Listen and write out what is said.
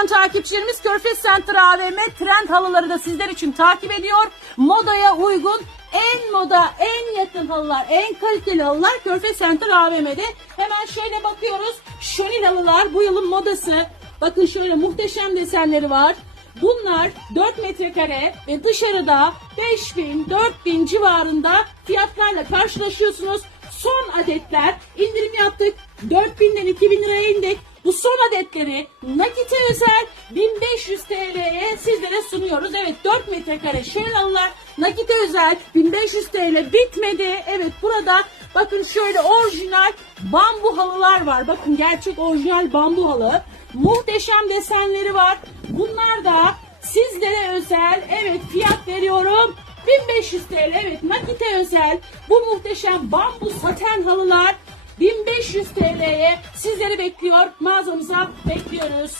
Sayın takipçilerimiz, Körfez Center AVM trend halıları da sizler için takip ediyor. Modaya uygun en moda, en yakın halılar, en kaliteli halılar Körfez Center AVM'de. Hemen şöyle bakıyoruz. Şönil halılar bu yılın modası. Bakın şöyle muhteşem desenleri var. Bunlar 4 metrekare ve dışarıda 5000-4000 civarında fiyatlarla karşılaşıyorsunuz. Son adetler, indirim yaptık. 4000'den 2000 liraya indik. Bu son adetleri nakite özel 1500 TL'ye sizlere sunuyoruz. Evet, 4 metrekare şöyle halılar nakite özel 1500 TL bitmedi. Evet, burada bakın şöyle orijinal bambu halılar var. Bakın gerçek orijinal bambu halı. Muhteşem desenleri var. Bunlar da sizlere özel. Evet, fiyat veriyorum 1500 TL. Evet, nakite özel bu muhteşem bambu saten halılar 1500 TL'ye sizleri bekliyor. Mağazamıza bekliyoruz.